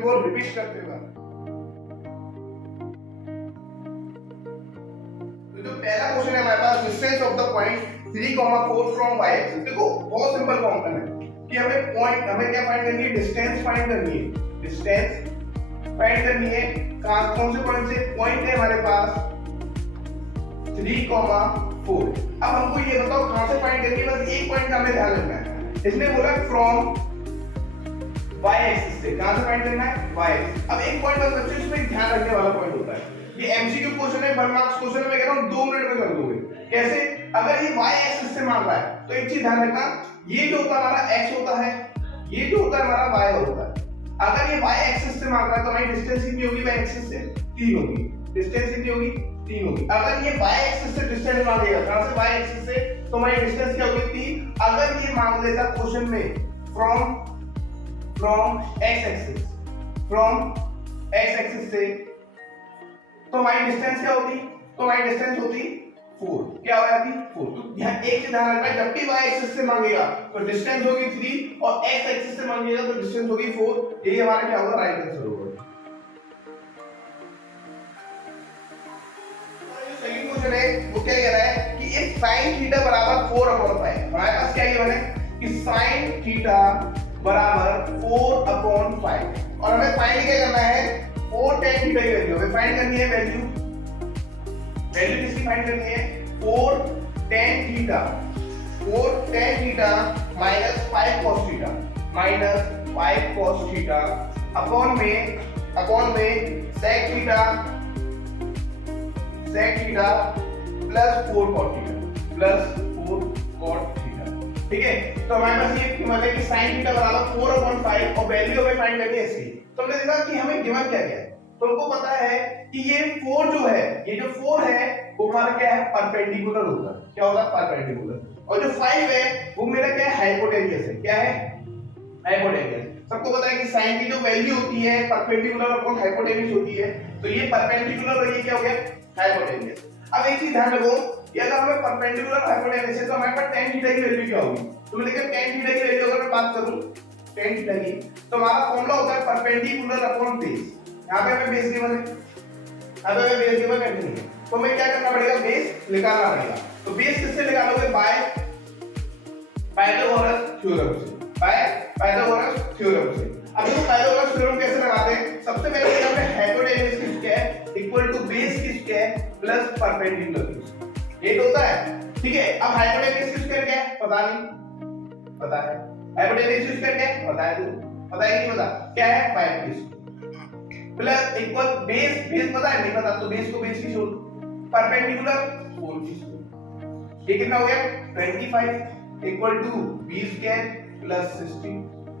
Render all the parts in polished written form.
को रिपीट करते हुए। तो जो पहला क्वेश्चन है हमारे पास, distance of the point 3,4 from y axis. देखो बहुत सिंपल फॉर्मूला है कि हमें पॉइंट, हमें क्या फाइंड करनी है, डिस्टेंस फाइंड करनी है, डिस्टेंस फाइंड करनी है। कौन से पॉइंट से? पॉइंट है हमारे पास 3,4। अब हमको ये बताओ कहां से फाइंड करनी है, बस एक पॉइंट का हमें ध्यान रखना है। इसने बोला फ्रॉम y एक्सिस से, कहां से फाइंड करना है, y एक्सिस। अब एक पॉइंट बस बच्चों इसमें ध्यान रखने वाला पॉइंट होता है, ये एमसीक्यू क्वेश्चन है, 1 मार्क्स क्वेश्चन है, मैं कह रहा हूं 2 मिनट में कर दोगे। कैसे? अगर ये y एक्सिस से मांग रहा है तो एक चीज ध्यान रखना, ये जो होता है हमारा x होता है, ये जो होता है हमारा y होता है। अगर ये y एक्सिस से मांग रहा है तो हमारी डिस्टेंस कितनी होगी y एक्सिस से? 3 होगी। डिस्टेंस कितनी होगी? 3 होगी। अगर ये y एक्सिस से डिस्टेंस मांगेगा, कहां से? y एक्सिस से, तो हमारी डिस्टेंस क्या होगी? 3। अगर ये मांग लेता क्वेश्चन में from x axis, from x axis से, तो हमारी डिस्टेंस क्या होती? तो हमारी डिस्टेंस होती 4। क्या हो जाती? 4। तो यहां एक चीज ध्यान रखना, जब भी y एक्सिस से मांगेगा तो डिस्टेंस होगी 3 और x एक्सिस से मांगेगा तो डिस्टेंस होगी 4। यही हमारा क्या होगा? राइट आंसर होगा। और जो सेकंड क्वेश्चन है वो क्या कह रहा है कि इफ sin थीटा बराबर 4/5, हमारे पास क्या ये बने कि sin थीटा बराबर 4/5 और हमें फाइंड क्या करना है? 4 tan थीटा की वैल्यू हमें फाइंड करनी है। वैल्यू किसकी फाइंड करनी है? 4 tan theta, 4 tan theta minus 5 cos theta, minus 5 cos theta upon में sec theta plus 4 cot theta, ठीक है। तो हमारे पास ये मतलब कि sin थीटा बराबर 4/5 और वैल्यू हमें फाइंड करनी है इसकी। तो हमने देखा कि हमें गिवन क्या है, तो हमको पता है कि ये 4 जो है, ये जो 4 है वो हमारा क्या है? परपेंडिकुलर होता है। क्या होता है? परपेंडिकुलर। और जो 5 है वो मेरा क्या है? हाइपोटेन्यूस है। क्या है? हाइपोटेन्यूस। सबको पता है कि sin की जो वैल्यू होती है परपेंडिकुलर अपॉन हाइपोटेन्यूस होती है, तो ये परपेंडिकुलर और ये क्या हो गया? हाइपोटेन्यूस। अब एक चीज ध्यान रखो कि अगर हमें परपेंडिकुलर हाइपोटेन्यूस है तो हमारे पास tan थीटा की वैल्यू क्या होगी? तो मैं देखिए tan थीटा की वैल्यू अगर मैं बात करूं tan थीटा की, तो हमारा फार्मूला होता है परपेंडिकुलर अपॉन बेस। यहां पे हमें बेस गिवन है, अब हमें बेस गिवन करनी है, तो हमें क्या करना पड़ेगा? बेस निकालना पड़ेगा। तो बेस किससे निकालोगे? बाय पाइथागोरस थ्योरम से, बाय पाइथागोरस थ्योरम से। अब हम पाइथागोरस थ्योरम कैसे लगाते हैं? सबसे पहले हमें हाइपोटेन्यूस की स्क्वायर इक्वल टू बेस की स्क्वायर प्लस परपेंडिकुलर की स्क्वायर, ये तो होता है, ठीक है। अब हाइपोटेन्यूस की स्क्वायर क्या है? पता नहीं, पता है। हाइपोटेन्यूस की स्क्वायर क्या है? पता है, तो पता है कि नहीं पता? क्या है? 5 की स्क्वायर प्लस इक्वल बेस पता है? नहीं पता, तो बेस को बेस की छोड़, परपेंडिकुलर 4 की स्क्वायर, ये कितना हो गया? 25 equal to b square plus 16,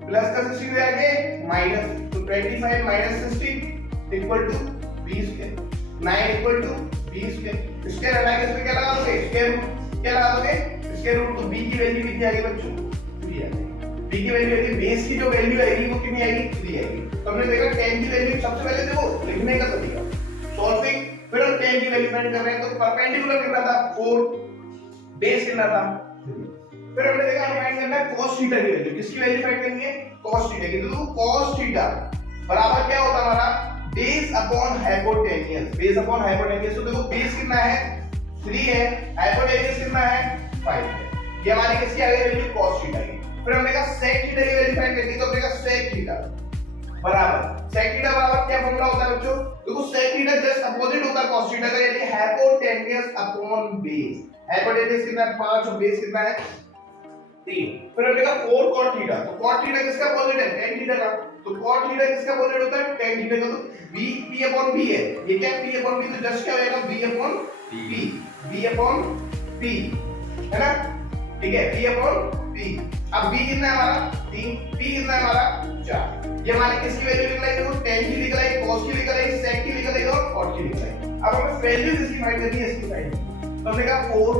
plus का 16 हो आगे माइनस, तो 25 minus 16 equal to b square, 9 equal to b square. Square हटा के इसमें क्या लगा दोगे? Square root. क्या लगा दोगे? Square root. तो b की वैल्यू कितनी आ गई बच्चों? 3 आ गई। b की वैल्यू आएगी, बेस की जो वैल्यू आएगी वो कितनी आएगी? 3 आएगी। तो हमने देखा tan की वैल्यू सबसे पहले देखो लिखने का तरीका, सॉल्विंग, फिर हम tan की वैल्यू फाइंड कर रहे हैं। तो परपेंडिकुलर कितना था? 4, बेस कितना था? 3। फिर हमने देखा हमें फाइंड करना है cos थीटा की वैल्यू। किसकी वैल्यू फाइंड करनी है? cos थीटा की। तो cos थीटा बराबर क्या होता है हमारा? Base upon hypotenuse, base upon hypotenuse. तो देखो बेस कितना है? 3 है, हाइपोटेन्यूस कितना है? 5 है। ये हमारी किसकी आ गई वैल्यू? cos थीटा की। फिर हमने कहा sec थीटा की वैल्यू फाइंड करनी है, तो हमने कहा sec थीटा बराबर, sec थीटा बराबर क्या फॉर्मूला होता है बच्चों? देखो sec थीटा जस्ट अपोजिट होता है cos थीटा का, यानी हाइपोटेन्यूस अपॉन बेस। हाइपोटेन्यूस कितना है? 5 और बेस कितना है? 3। फिर हमने कहा 4 cot थीटा, तो cot थीटा किसका अपोजिट है? tan थीटा का। तो cot थीटा किसका अपोजिट होता है? tan थीटा का। तो b अपॉन b है, ये क्या p अपॉन b, तो जस्ट क्या हो जाएगा? b अपॉन p, है ना? ठीक है, p अपॉन p। अब b कितना है हमारा? 3, p कितना है हमारा? 4। ये हमारी किसकी वैल्यू निकलाई? देखो tan की निकलाई, cos की निकलाई, sec की निकलाई और cot की निकलाई। अब हमें वैल्यू किसकी फाइंड करनी है? इसकी फाइंड। तो हमने कहा 4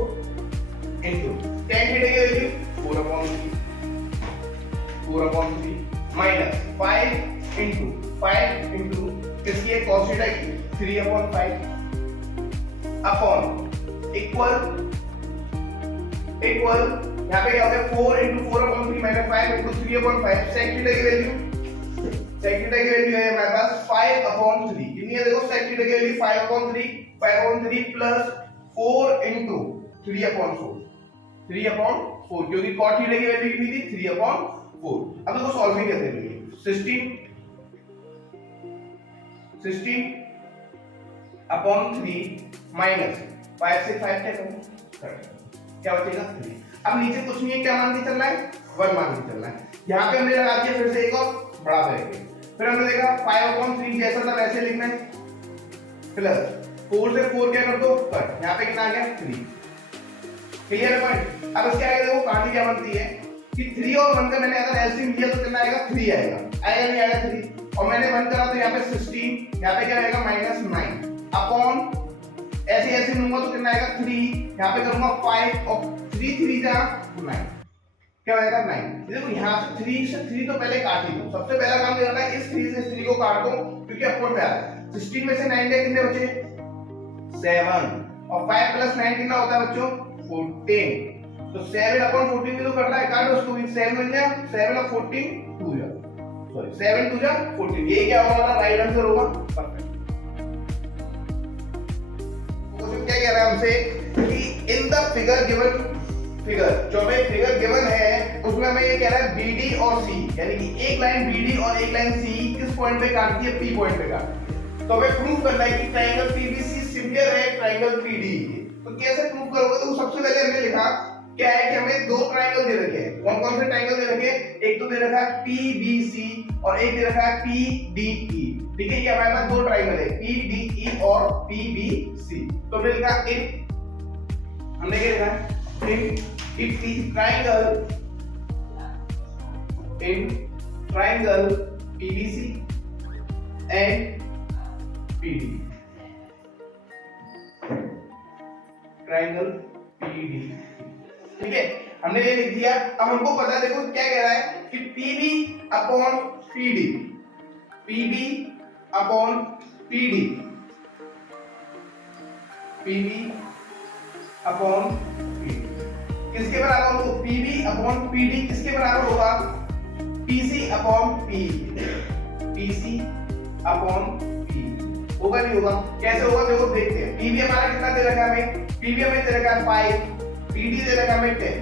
into tan थीटा की वैल्यू 4/3 माइनस 5 into किसकी है? cos थीटा की 3/5 अपॉन इक्वल यहाँ पे क्या हो गया? 4 into 4/3 minus 5 into 3/5 sec theta की वैल्यू sec थीटा की वैल्यू है हमारे पास 5/3 कितनी है देखो sec थीटा की वैल्यू 5/3 प्लस 4 into 3/4 क्योंकि cot थीटा की वैल्यू कितनी थी 3/4। अब देखो सॉल्विंग कैसे करेंगे 16/3 माइनस 5 से 5 क्या बचेगा 3। अब नीचे कुछ नहीं है, क्या मान के चलना है 1 मान के चलना है। यहाँ पे हमने लगा दिया फिर से एक और बड़ा ब्रैकेट, फिर हमने देखा 5/3 जैसा था वैसे लिखना है प्लस 4 से 4 क्या कर दो कट, यहाँ पे कितना आ गया 3। क्लियर है पॉइंट। अब इसके आगे देखो कहानी क्या बनती है कि 3 और 1 का मैंने अगर एलसीएम लिया तो कितना आएगा 3 आएगा नहीं आएगा 3, और मैंने 1 करा तो यहाँ पे 16, यहाँ पे क्या आएगा -9 अपॉन ऐसे लूंगा तो कितना आएगा 3, यहाँ पे करूंगा 5 और 3 3 जा 9 क्या आएगा 9। देखो यहाँ से 3 से 3 तो पहले काट ही दो, सबसे पहला काम क्या करना है इस 3 से 3 को काट दो क्योंकि अपॉन में आ रहा है। 16 में से 9 गए कितने बचे 7 और 5 प्लस 9 कितना होता है बच्चों 14, तो 7/14 भी तो कट रहा है, काट उसको भी 7 बन गया 7 और 14 2 जा सॉरी 7 2 जा 14, ये क्या होगा हमारा राइट आंसर होगा परफेक्ट। क्या कह रहा है हमसे कि इन द फिगर जो हमें फिगर गिवन है उसमें हमें ये कह रहा है BD और C, यानी कि एक लाइन BD और एक लाइन C किस पॉइंट पे काटती है P पॉइंट पे काटती है। तो हमें प्रूव करना है कि ट्रायंगल PBC सिमिलर है ट्रायंगल PD। तो कैसे प्रूव करोगे, तो सबसे पहले हमने लिखा क्या है कि हमें दो ट्रायंगल दे रखे हैं। कौन कौन से ट्रायंगल दे रखे हैं, एक तो दे रखा है PBC और एक दे रखा है PDE। ठीक है, ये हमारे पास दो ट्रायंगल है PDE और PBC। तो हमने लिखा हमने क्या लिखा in triangle PBC and PD, triangle PD। ठीक है, हमने ये लिख दिया। अब हमको पता है देखो क्या कह रहा है कि PB upon PD upon PD किसके बराबर होगा, PB अपॉन PD किसके बराबर होगा PC अपॉन PE होगा नहीं होगा, कैसे होगा देखो देखते हैं। PB हमारा कितना दे रखा है हमें, PB हमें दे रखा है 5, PD दे रखा है हमें 10,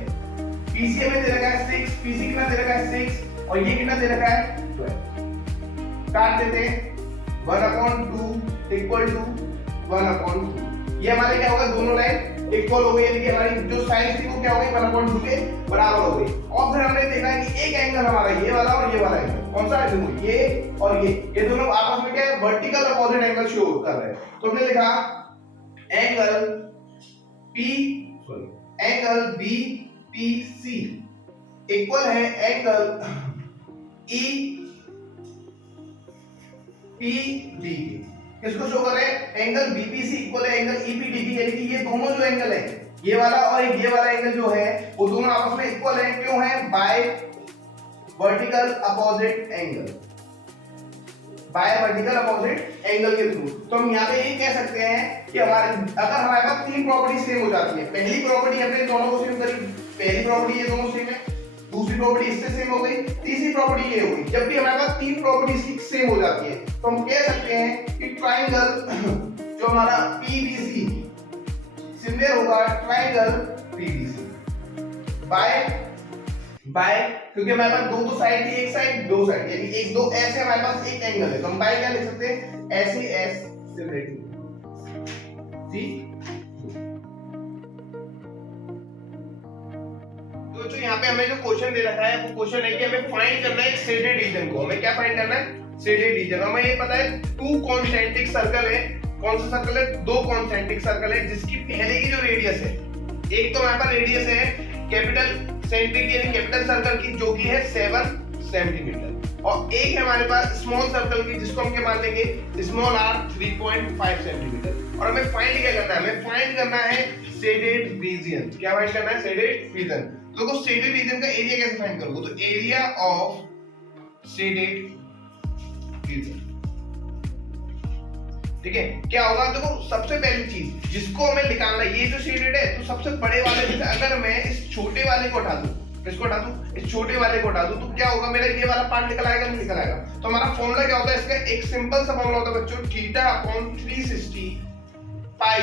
PC हमें दे रखा है 6, PC कितना दे रखा है 6 और ये कितना दे रखा है 12। काट देते हैं 1/2 इक्वल टू 1/2, ये हमारे क्या होगा दोनों लाइन इक्वल हो गई, यानी कि हमारी जो साइड थी वो क्या हो गई 1/2 के बराबर हो गई। और फिर हमने देखा कि एक एंगल हमारा ये वाला और ये वाला एंगल कौन सा है देखो ये और ये दोनों आपस में क्या है वर्टिकल अपोजिट एंगल शो कर रहे हैं। तो हमने लिखा एंगल BPC इक्वल है एंगल EPD। किसको शो कर रहे हैं, एंगल BPC इक्वल है एंगल EPD, यानी कि ये दोनों जो एंगल है ये वाला और ये वाला एंगल जो है वो दोनों आपस में इक्वल है। क्यों है, बाय वर्टिकल अपोजिट एंगल के थ्रू। तो हम यहाँ पे ये कह सकते हैं कि अगर हमारे पास तीन प्रॉपर्टी सेम हो जाती है, पहली प्रॉपर्टी हमने दोनों को सेम करी, पहली प्रॉपर्टी ये दोनों सेम है, दूसरी प्रॉपर्टी इससे सेम हो गई, तीसरी प्रॉपर्टी ये हो गई। जब भी हमारे पास तीन प्रॉपर्टीज सेम हो जाती है तो हम कह सकते हैं कि ट्रायंगल जो हमारा PBC सिमिलर होगा ट्रायंगल PBC बाय क्योंकि हमारे पास दो साइड थी, एक साइड दो साइड, यानी एक दो ऐसे हमारे पास एक एंगल है तो हम बाय क्या लिख सकते हैं ऐसे एस सिमिलर जी। तो जो यहाँ पे हमें जो क्वेश्चन दे रखा है वो क्वेश्चन है कि हमें फाइंड करना है शेडेड रीजन को। हमें क्या फाइंड करना है, शेडेड रीजन। हमें ये पता है टू कॉन्सेंट्रिक सर्कल है, कौन सा सर्कल है, दो कॉन्सेंट्रिक सर्कल है जिसकी पहले की जो रेडियस है, एक तो हमारे पास रेडियस है कैपिटल सेंट्रिक यानी कैपिटल सर्कल की जो कि है 7 सेंटीमीटर, और एक है हमारे पास स्मॉल सर्कल की जिसको हम क्या मान लेंगे स्मॉल r 3.5 सेंटीमीटर। और हमें फाइंड क्या करना है, हमें फाइंड करना है शेडेड रीजन। क्या फाइंड करना है, शेडेड रीजन। देखो शेडेड रीजन का एरिया कैसे फाइंड करोगे, तो एरिया ऑफ शेडेड रीजन। ठीक है, क्या होगा देखो सबसे पहली चीज जिसको हमें निकालना है, ये जो शेडेड है तो सबसे बड़े वाले में से अगर मैं इस छोटे वाले को हटा दूं, इसको हटा दूं, इस छोटे वाले को हटा दूं, तो क्या होगा, मेरा ये वाला पार्ट निकल आएगा, नहीं निकल आएगा। तो हमारा फॉर्मूला क्या होता है इसका, एक सिंपल सा फॉर्मूला होता है बच्चों, theta upon 360 pi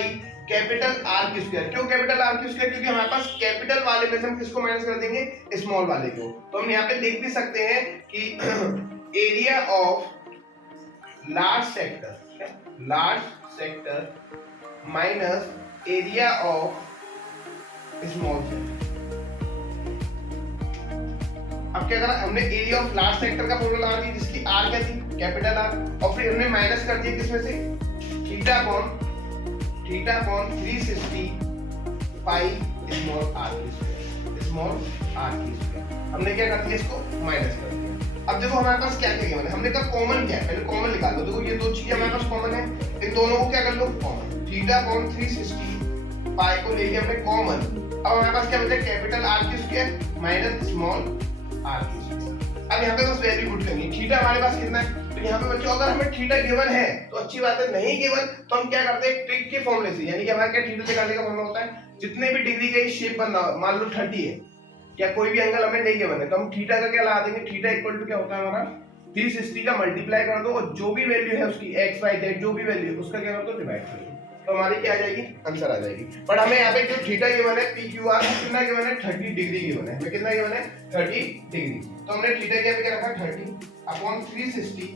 capital R की स्क्वायर। क्यों कैपिटल आर की स्क्वायर, क्योंकि हमारे पास कैपिटल वाले में से हम किसको माइनस कर देंगे, स्मॉल वाले को। तो हम यहाँ पे लिख भी सकते हैं कि area of large sector minus area of small sector. अब क्या करा हमने, एरिया ऑफ लार्ज सेक्टर का फॉर्मूला लगा दिया जिसकी आर क्या थी, कैपिटल आर, और फिर हमने माइनस कर दिया किसमें से, theta upon 360 pi small r की स्क्वायर। हमने क्या कर दिया, इसको माइनस कर दिया। अब देखो हमारे पास क्या क्या गिवन है, हमने कहा कॉमन क्या है, पहले कॉमन निकाल लो। देखो ये दो चीजें हमारे पास कॉमन है, इन दोनों को क्या कर लो कॉमन, थीटा अपॉन 360 पाई को ले लिया हमने कॉमन। अब हमारे पास क्या बचा, कैपिटल आर की स्क्वायर माइनस स्मॉल आर की स्क्वायर। अब यहाँ पे बस वैल्यू पुट करेंगे, थीटा हमारे पास कितना है, तो यहाँ पे बच्चों अगर हमें थीटा गिवन है तो अच्छी बात है, नहीं गिवन तो हम क्या करते हैं, ट्रिक के फॉर्मूले से, यानी कि हमारा क्या थीटा निकालने का फॉर्मूला होता है, जितने भी डिग्री का शेप बनना हो, मान लो 30 है या कोई भी एंगल हमें नहीं गिवन है, तो हम थीटा का क्या लगा देंगे, थीटा इक्वल टू क्या होता है हमारा 360 का मल्टीप्लाई कर दो और जो भी वैल्यू है उसकी x y z जो भी वैल्यू है उसका क्या कर दो डिवाइड कर दो, तो हमारी क्या आ जाएगी, आंसर आ जाएगी। बट हमें यहाँ पे जो थीटा गिवन है PQR कितना गिवन है, 30 डिग्री गिवन है, कितना गिवन है 30 डिग्री। तो हमने थीटा क्या रखा 30 अपॉन 360,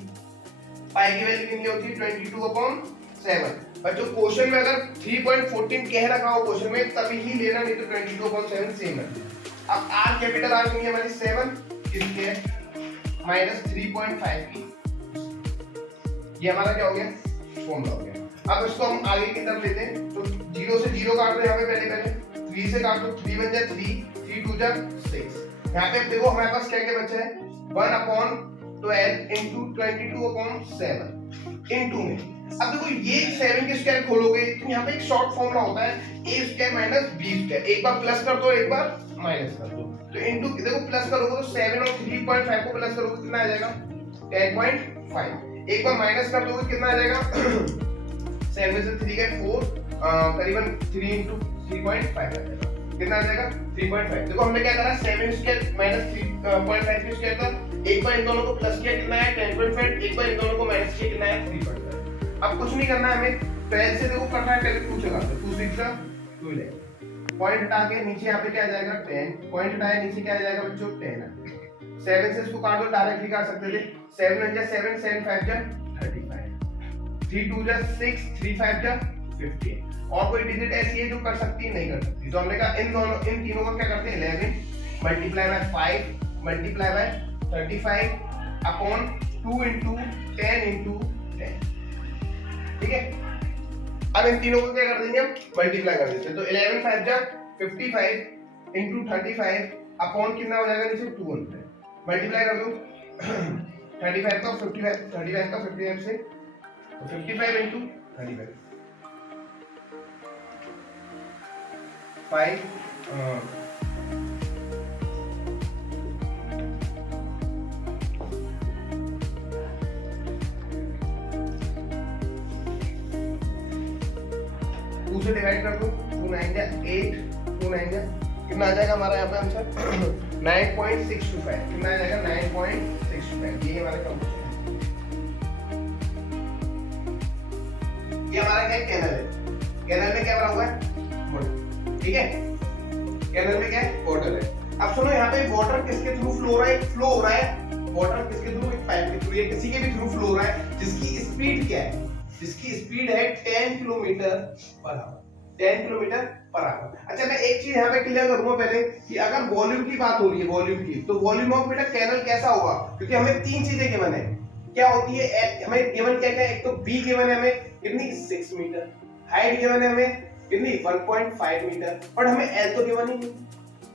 पाई की वैल्यू कितनी होती है 22/7। बच्चों क्वेश्चन में अगर 3.14 कह रखा हो क्वेश्चन में तभी ही लेना, नहीं तो 22/7 सेम है। अब r कैपिटल R कितनी है हमारी 7 किसकी है माइनस 3.5 की, ये हमारा क्या हो गया फॉर्मूला हो गया। अब इसको हम आगे की तरफ लेते हैं, तो 0 से 0 काट दो यहाँ पे, पहले 3 से काट दो, 3 बन जाए 3, 3 2 जा 6। यहाँ पे देखो हमारे पास क्या क्या बचा है, 1/12 into 22/7 into में। अब देखो ये 7 के स्क्वायर खोलोगे तो यहाँ पे एक शॉर्ट फॉर्मूला होता है a² माइनस b², एक बार प्लस कर दो एक बार माइनस कर दो, तो इनटू देखो प्लस करोगे तो 7 और 3.5 को प्लस करोगे कितना आ जाएगा 10.5, एक बार माइनस कर दोगे कितना आ जाएगा 7 में से 3 गए 4, करीबन 3 into 3.5 आ जाएगा, कितना आ जाएगा 3.5। देखो हमने क्या करा 7² माइनस 3.5 के स्क्वायर था, एक बार इन दोनों को प्लस किया कितना है 10.5, एक बार इन दोनों को माइनस किया कितना है 3.5। अब कुछ नहीं करना है हमें, पहले से देखो करना है, पहले 2 चला दो, 2 6 2 11, पॉइंट हटा के नीचे यहाँ पे क्या आ जाएगा 10, पॉइंट हटाया नीचे क्या आ जाएगा बच्चों 10 है। 7 से इसको काट दो, डायरेक्टली काट सकते थे, 7 1 जा 7, 7 5 जा 35, 3 2 जा 6, 3 5 जा 15। और कोई डिजिट ऐसी है जो कर सकती है नहीं कर सकती, तो हमने कहा इन तीनों का क्या करते हैं 11 multiply by 5 multiply by 35 upon 2 into 10 into 10, ठीक है। अब इन तीनों को क्या कर देंगे हम मल्टीप्लाई कर देते हैं, तो 11 5 जा 55 into 35 अपॉन कितना हो जाएगा नीचे 200, मल्टीप्लाई कर दो 35 का 55 से 55 into 35 5 2 से डिवाइड कर दो, 2 9 जा 8, 2 9 जा कितना आ जाएगा हमारा यहाँ पे आंसर 9.625, कितना आ जाएगा 9.625। ये हमारा कंप्यूटर है, ये हमारा क्या कैनल है, कैनल में क्या बना हुआ है वाटर, ठीक है, कैनल में क्या है वाटर है। अब सुनो यहाँ पे वाटर किसके थ्रू फ्लो हो रहा है, फ्लो हो रहा है वाटर किसके थ्रू, एक पाइप के थ्रू या किसी के भी थ्रू फ्लो हो रहा है, जिसकी स्पीड क्या है, जिसकी स्पीड है 10 kilometre per hour, 10 kilometre per hour. अच्छा मैं एक चीज यहाँ पे क्लियर करूंगा पहले कि अगर वॉल्यूम की बात हो रही है, वॉल्यूम की, तो वॉल्यूम ऑफ बेटा कैनल कैसा होगा, क्योंकि हमें 3 चीजें गिवन है, क्या होती है हमें गिवन क्या क्या, एक तो बी गिवन है हमें कितनी 6 मीटर, हाइट गिवन है हमें कितनी 1.5 मीटर, और हमें एल तो गिवन ही नहीं,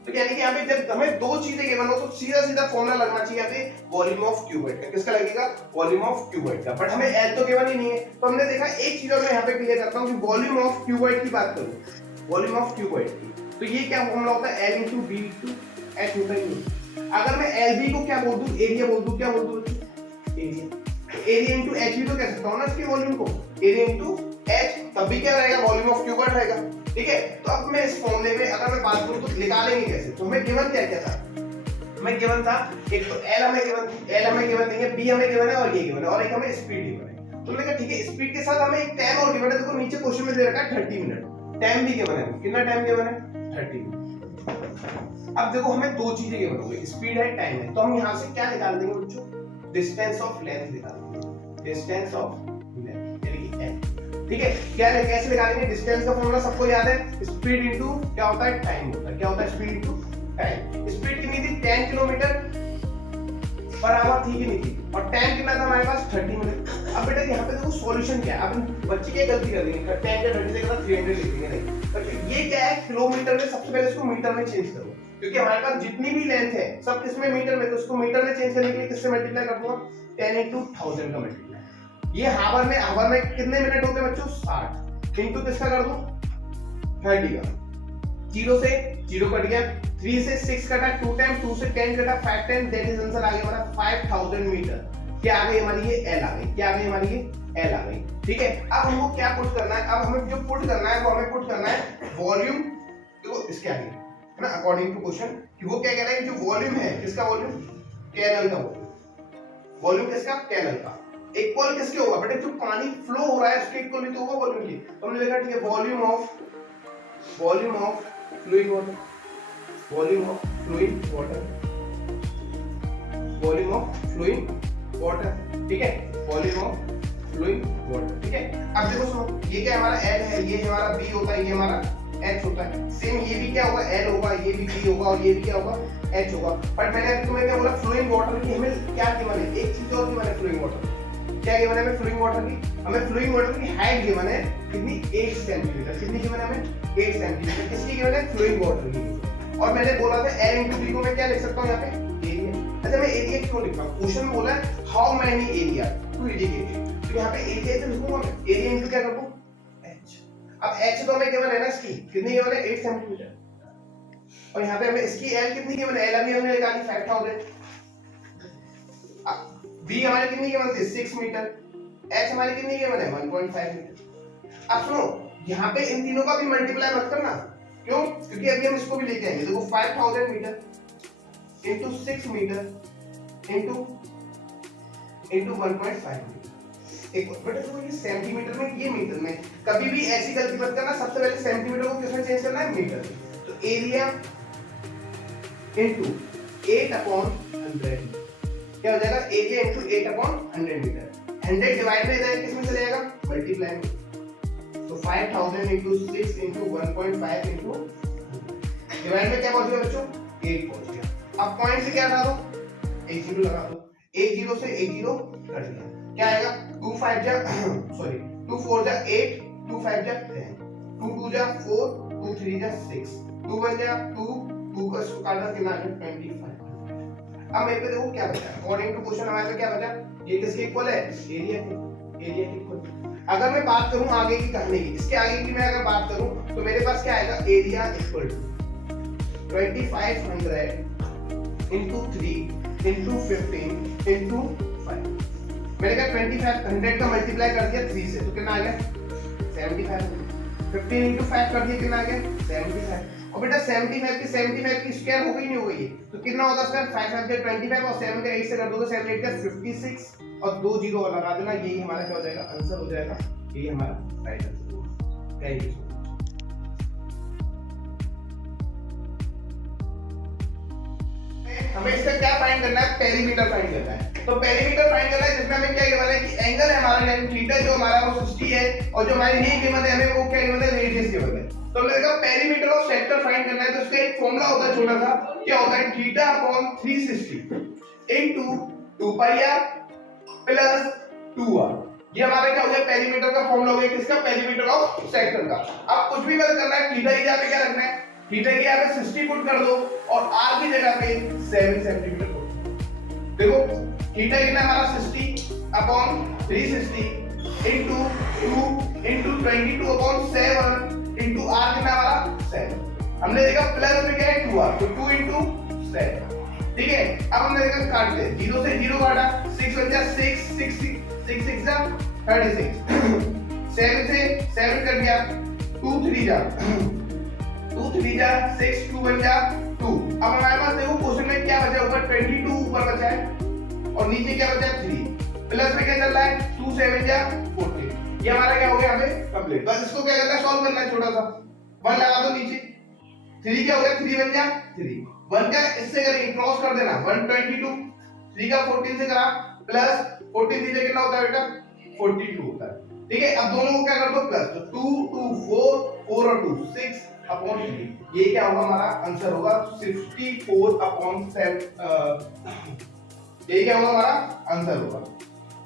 तो यानी कि यहाँ पे जब हमें 2 चीजें गिवन हो तो सीधा सीधा फॉर्मूला लगना चाहिए यहाँ पे वॉल्यूम ऑफ क्यूबॉइड का, किसका लगेगा वॉल्यूम ऑफ क्यूबॉइड का, बट हमें एल तो गिवन ही नहीं है। तो हमने देखा एक चीज मैं यहाँ पे क्लियर करता हूँ कि वॉल्यूम ऑफ क्यूबॉइड की बात करूँ, वॉल्यूम ऑफ क्यूबॉइड की, तो ये क्या फॉर्मूला होता है L into B into H होता है। अगर मैं LB को क्या बोल दूं, एरिया बोल दूं, क्या बोल दूं एरिया, एरिया into H भी तो कह सकता हूं ना इसके वॉल्यूम को, एरिया into H, तब भी क्या रहेगा वॉल्यूम ऑफ क्यूबॉइड रहेगा, ठीक है। तो अब मैं इस फॉर्मूले में अगर मैं बात करूं तो निकालेंगे कैसे, तो हमें गिवन क्या क्या था हमें गिवन था एक तो एल हमें गिवन नहीं है, बी हमें गिवन है और ये गिवन है और एक हमें स्पीड गिवन है। तो मैंने कहा ठीक है, स्पीड के साथ हमें एक टाइम और गिवन है। देखो नीचे क्वेश्चन में दे रखा है 30 मिनट, टाइम भी गिवन है। कितना टाइम गिवन है? 30 मिनट। अब देखो हमें दो चीजें गिवन हो गई, स्पीड है, टाइम है। तो हम यहां से क्या निकाल देंगे बच्चों? डिस्टेंस ऑफ लेंथ निकाल देंगे, डिस्टेंस ऑफ लेंथ यानी कि एल। ठीक है, क्या कैसे निकालेंगे? डिस्टेंस का फॉर्मूला सबको याद है, स्पीड इनटू क्या होता है? टाइम होता है। क्या होता है? Speed into time. स्पीड कितनी थी? 10 किलोमीटर पर आवर थी कि नहीं थी? और टाइम कितना था हमारे पास? 30 मिनट। अब बेटा यहाँ पे देखो सॉल्यूशन क्या है। अब बच्चे क्या गलती कर देंगे, 10 या 30 से कहता 300 लिख देंगे। नहीं बच्चों, ये क्या है? किलोमीटर में सबसे पहले इसको मीटर में चेंज करो, क्योंकि हमारे पास जितनी भी लेंथ है सब किसमें? मीटर में। तो उसको मीटर में चेंज करने के लिए किससे मल्टीप्लाई कर दूंगा? 10 into 1000 का मल्टीप्लाई। ये हावर में कितने मिनट होते हैं बच्चों? 60 इनटू किसका कर दूं? 30 का। 0 से 0 कट गया, 3 से 6 कटा, 2 टाइम 2 से 10 कटा, 5 टाइम, दैट इज आंसर आ गया हमारा 5000 मीटर। क्या आ गई हमारी? ये एल आ गई। क्या आ गई हमारी? ये एल आ गई। ठीक है, अब हमको क्या पुट करना है? अब हमें जो पुट करना है वो हमें पुट करना है वॉल्यूम। देखो इसके आगे है ना, अकॉर्डिंग टू क्वेश्चन कि वो क्या कह रहा है कि जो वॉल्यूम है, किसका वॉल्यूम? कैनल का वॉल्यूम। वॉल्यूम किसका? कैनल का। इक्वल किसके होगा बेटा? जो पानी फ्लो हो रहा है उसके इक्वल ही तो होगा वॉल्यूम की। तो हमने देखा ठीक है, volume of fluid water, volume of fluid water, volume of fluid water. ठीक है, वॉल्यूम ऑफ फ्लूइड वाटर। ठीक है, अब देखो सुनो, ये क्या हमारा एल है, ये हमारा बी होता है, ये हमारा एच होता है। सेम ये भी क्या होगा? एल होगा, ये भी बी होगा और ये भी क्या होगा? एच होगा। बट मैंने अभी तुम्हें क्या बोला? फ्लोइंग वाटर की हमें क्या गिवन है? एक चीज और गिवन है फ्लोइंग वाटर। क्या गिवन है हमें फ्लोइंग वाटर की? हमें फ्लोइंग वाटर की हाइट गिवन है कितनी? 8 सेंटीमीटर। कितनी गिवन है हमें? 8 सेंटीमीटर। किसकी गिवन है? फ्लोइंग वाटर की। और मैंने बोला था एल इंटू बी को मैं क्या लिख सकता हूं यहाँ पे? एरिया। अच्छा मैं एरिया क्यों लिख रहा हूं? क्वेश्चन में बोला है how many area to indicate, तो यहाँ पे एरिया तो लिखूंगा मैं, एरिया इंटू क्या कर दूं? एच। अब एच तो हमें गिवन है ना, इसकी कितनी गिवन है? 8 सेंटीमीटर। और यहाँ पे हमें इसकी एल कितनी गिवन है? एल अभी हमने निकाली 5000। बी हमारी कितनी गिवन थी? 6 मीटर। एच हमारी कितनी गिवन है? 1.5 मीटर। अब सुनो, यहाँ पे इन तीनों का भी मल्टीप्लाई मत करना। क्यों? क्योंकि अभी हम इसको भी लेके आएंगे। देखो 5000 meter into 6 meter into 1.5 meter. एक बेटा देखो ये सेंटीमीटर में, ये मीटर में। कभी भी ऐसी गलती मत करना, सबसे पहले सेंटीमीटर को किसमें चेंज करना है? मीटर में। तो एरिया into 8/100 क्या हो जाएगा? Area into 8/100 metre. 100 डिवाइड में जाएगा किसमें चले जाएगा? मल्टीप्लाई में। तो 5000 into 6 into 1.5 into डिवाइड में क्या पहुंच गया बच्चों? 8 पहुंच गया। अब पॉइंट से क्या हटा दो? 1 0 लगा दो। 1 0 से 1 0 कट गया। क्या आएगा? 2 4 जा 8, 2 5 जा 10, 2 2 जा 4, 2 3 जा 6, 2 1 जा 2, 2 का इसको काटा कितना आ गया? 25। अब मेरे पे देखो क्या बचा? अकॉर्डिंग टू क्वेश्चन हमारे पे क्या बचा? ये किसके इक्वल है? एरिया के इक्वल। अगर मैं बात करूं आगे की कहने की, इसके आगे की मैं अगर बात करूं तो मेरे पास क्या आएगा? Area equal to 2500 into 3 into 15 into 5। मैंने कहा 2500 का मल्टीप्लाई कर दिया 3 से, तो कितना आ गया? 75। 15 into 5 कर दिया, कितना आ गया? 75। और बेटा 75 की स्क्वायर हो गई नहीं हो गई? तो कितना होता है स्क्वायर? 5 5 25 और 7 का 8 से कर दोगे 7 8 का 56 और 2 0 लगा देना। यही हमारा क्या हो जाएगा? आंसर हो जाएगा। यही हमारा राइट आंसर होगा। Thank you. हमें इसका क्या फाइंड करना है? पेरीमीटर फाइंड करना है। तो पेरीमीटर फाइंड करना है जिसमें हमें क्या गिवन है कि एंगल है हमारा, यानी थीटा जो हमारा वो 60 है और जो हमारी ये गिवन है हमें वो क्या गिवन है? रेडियस गिवन है। तो हमने देखा पेरीमीटर ऑफ सेक्टर फाइंड करना है, तो इसका एक फार्मूला होता है छोटा सा। क्या होता है? थीटा अपॉन 360 इनटू 2 पाई r प्लस 2r। ये हमारा क्या हो गया? पेरीमीटर का फार्मूला हो गया। किसका? पेरीमीटर ऑफ सेक्टर का। अब कुछ भी मत करना है, थीटा की जगह पे क्या रखना है? थीटा की जगह पे 60 पुट कर दो और r की जगह पे 7 सेंटीमीटर पुट। देखो थीटा कितना हमारा 60 upon 360 into 2 into 22 upon 7 into r कितना हमारा 7। हमने देखा प्लस में क्या है? 2r, तो 2 इनटू 7। ठीक है, अब हमने देखा काट ले, 0 से 0 काटा, 6 1 जा 6 6 6 6 जा 36, 7 से 7 कट गया, 2 3 जा 2 3 जा 6, 2 1 जा 2। अब हमारे पास देखो क्वेश्चन में क्या बचा, ऊपर 22 ऊपर बचा है और नीचे क्या बचा है 3, प्लस में क्या चल रहा है 2 7 या 14। ये हमारा क्या हो गया, हमें कंप्लीट। बस इसको क्या करना है, सॉल्व करना है, छोटा सा 1 लगा दो नीचे, 3 क्या हो गया 3 बन गया 3, 1 का इससे करेंगे क्रॉस कर देना 122, 3 का 14 से करा प्लस 14 3 कितना होता है बेटा 42 होता है। ठीक है, अब दोनों को क्या कर दो प्लस, तो 2 2 4 4 और 2 6 अपॉन 3, ये क्या होगा हमारा आंसर होगा 64 अपॉन 7, ये क्या होगा हमारा आंसर होगा।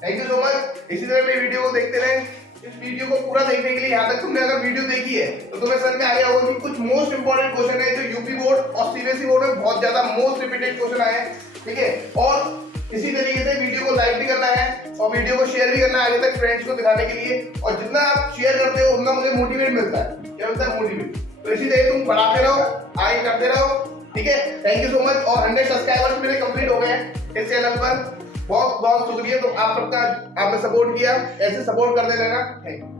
Thank you so much. इसी तरह मेरी वीडियो को देखते रहें। इस वीडियो को पूरा देखने के लिए, यहाँ तक तुमने अगर वीडियो देखी है तो तुम्हें समझ में आ गया होगा कि कुछ मोस्ट इंपोर्टेंट क्वेश्चन है जो यूपी बोर्ड और सीबीएसई बोर्ड में बहुत ज्यादा मोस्ट रिपीटेड क्वेश्चन आए हैं। ठीक है, और इसी तरीके से वीडियो को लाइक भी करना है और वीडियो को शेयर भी करना है आगे तक फ्रेंड्स को दिखाने के लिए, और जितना आप शेयर करते हो उतना मुझे मोटिवेट मिलता है। क्या मिलता है, मोटिवेट। तो इसी तरह तुम बढ़ाते रहो, आगे करते रहो। ठीक है, थैंक यू सो मच। और 100 सब्सक्राइबर्स मेरे कंप्लीट हो गए हैं इस चैनल पर, बहुत बहुत शुक्रिया। तो आप सबका, आपने सपोर्ट किया, ऐसे सपोर्ट करते रहना। Thank you.